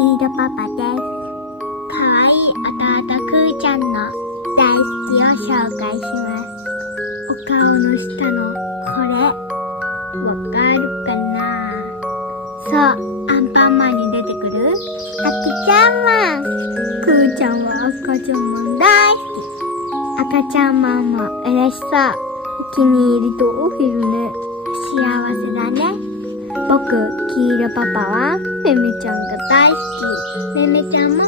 色パパです。かわいい弟くーちゃんの大好きを紹介します。お顔の下のこれ、わかるかな？そう、アンパンマンに出てくる赤ちゃんマン。くーちゃんは赤ちゃんマン大好き。赤ちゃんマンも嬉しそう。お気に入りとお昼寝。幸せだね。僕、黄色パパはめめちゃんが大好き。めめちゃんも